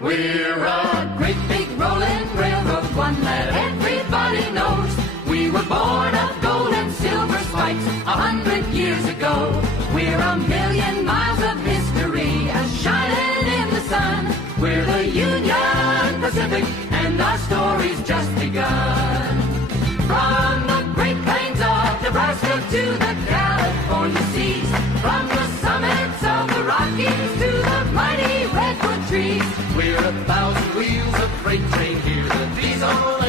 We're a great big rolling railroad, one that everybody knows. We were born of gold and silver spikes 100 years ago. We're a million miles of history, a shining in the sun. We're the Union Pacific, and our story's just begun. From the Great Plains of Nebraska to the California seas, from the summits of the Rockies to the mighty redwood trees, we're 1,000 wheels of freight train here, the B's on